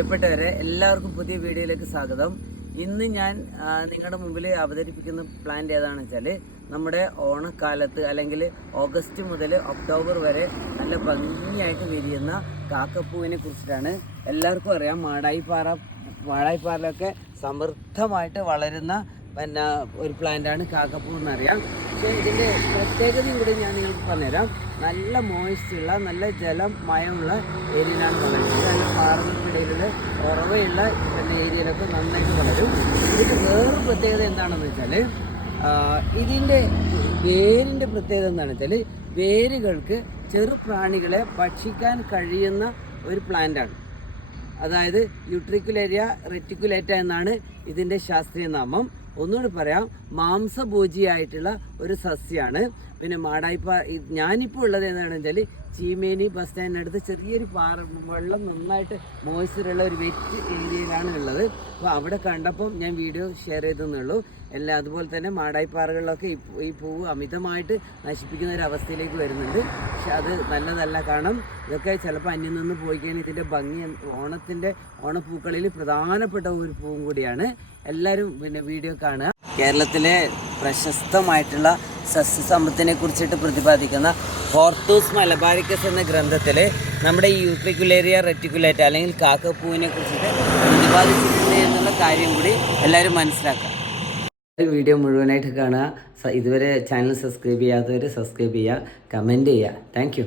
പ്രിയപ്പെട്ടവരെ, എല്ലാവർക്കും പുതിയ വീഡിയോയിലേക്ക് സ്വാഗതം. ഇന്ന് ഞാൻ നിങ്ങളുടെ മുമ്പിൽ അവതരിപ്പിക്കുന്ന പ്ലാന്റ് ഏതാണെന്ന് വെച്ചാൽ, നമ്മുടെ ഓണക്കാലത്ത് അല്ലെങ്കിൽ ഓഗസ്റ്റ് മുതൽ ഒക്ടോബർ വരെ നല്ല ഭംഗിയായിട്ട് വിരിയുന്ന കാക്കപ്പൂവിനെ കുറിച്ചിട്ടാണ്. എല്ലാവർക്കും അറിയാം, മാടായിപ്പാറയിലൊക്കെ സമൃദ്ധമായിട്ട് വളരുന്ന ഒരു പ്ലാന്റാണ് കാക്കപ്പൂ എന്നറിയാം. പക്ഷേ ഇതിൻ്റെ പ്രത്യേകതയും കൂടി ഞാൻ നിങ്ങൾക്ക് പറഞ്ഞുതരാം. നല്ല മോയ്സ്റ്റുള്ള, നല്ല ജലം മയമുള്ള ഏരിയയിലാണ് വളരുന്നത്. നല്ല പാറകൾക്കിടയിലുള്ള ഉറവയുള്ള ഏരിയയിലൊക്കെ നന്നായിട്ട് വളരും. ഇതിൻ്റെ വേറൊരു പ്രത്യേകത എന്താണെന്ന് വെച്ചാൽ, ഇതിൻ്റെ വേരിൻ്റെ പ്രത്യേകത എന്താണെന്ന് വെച്ചാൽ, വേരുകൾക്ക് ചെറു പ്രാണികളെ ഭക്ഷിക്കാൻ കഴിയുന്ന ഒരു പ്ലാന്റാണ്. അതായത് യൂട്രിക്കുലേരിയ റെറ്റിക്കുലേറ്റ എന്നാണ് ഇതിൻ്റെ ശാസ്ത്രീയ നാമം. ഒന്നുകൂടി പറയാം, മാംസഭോജിയായിട്ടുള്ള ഒരു സസ്യമാണ്. പിന്നെ ഞാനിപ്പോൾ ഉള്ളത് എന്താണെന്ന് വെച്ചാൽ, ചീമേനി ബസ് സ്റ്റാൻഡിനടുത്ത് ചെറിയൊരു വെള്ളം നന്നായിട്ട് മോയ്സ്ചറുള്ള ഒരു വെറ്റ് ഏരിയയിലാണ് ഉള്ളത്. അപ്പോൾ അവിടെ കണ്ടപ്പം ഞാൻ വീഡിയോ ഷെയർ ചെയ്തെന്നുള്ളൂ. അതുപോലെ തന്നെ മാടായിപ്പാറകളിലൊക്കെ ഈ പൂവ് അമിതമായിട്ട് നശിപ്പിക്കുന്ന ഒരു അവസ്ഥയിലേക്ക് വരുന്നുണ്ട്. പക്ഷെ അത് നല്ലതല്ല. കാരണം ഇതൊക്കെ ചിലപ്പോൾ അന്യം നിന്ന് പോയി കഴിഞ്ഞാൽ ഇതിൻ്റെ ഭംഗി ഓണപ്പൂക്കളിൽ പ്രധാനപ്പെട്ട ഒരു പൂവും കൂടിയാണ്. എല്ലാവരും വീഡിയോ കാണുക. കേരളത്തിലെ പ്രശസ്തമായിട്ടുള്ള സസ്യസമ്പത്തിനെ കുറിച്ചിട്ട് പ്രതിപാദിക്കുന്ന ഹോർത്തൂസ് മലബാരിക്കസ് എന്ന ഗ്രന്ഥത്തിൽ നമ്മുടെ ഈ യൂട്രിക്കുലേരിയ റെറ്റിക്കുലേറ്റ അല്ലെങ്കിൽ കാക്കപ്പൂവിനെ കുറിച്ചിട്ട് പ്രതിപാദിച്ചിട്ടുണ്ട് എന്നുള്ള കാര്യം കൂടി എല്ലാവരും മനസ്സിലാക്കുക. വീഡിയോ മുഴുവനായിട്ട് കാണുക. ഇതുവരെ ചാനൽ സബ്സ്ക്രൈബ് ചെയ്യാത്തവർ സബ്സ്ക്രൈബ് ചെയ്യുക, കമൻറ്റ് ചെയ്യുക. താങ്ക്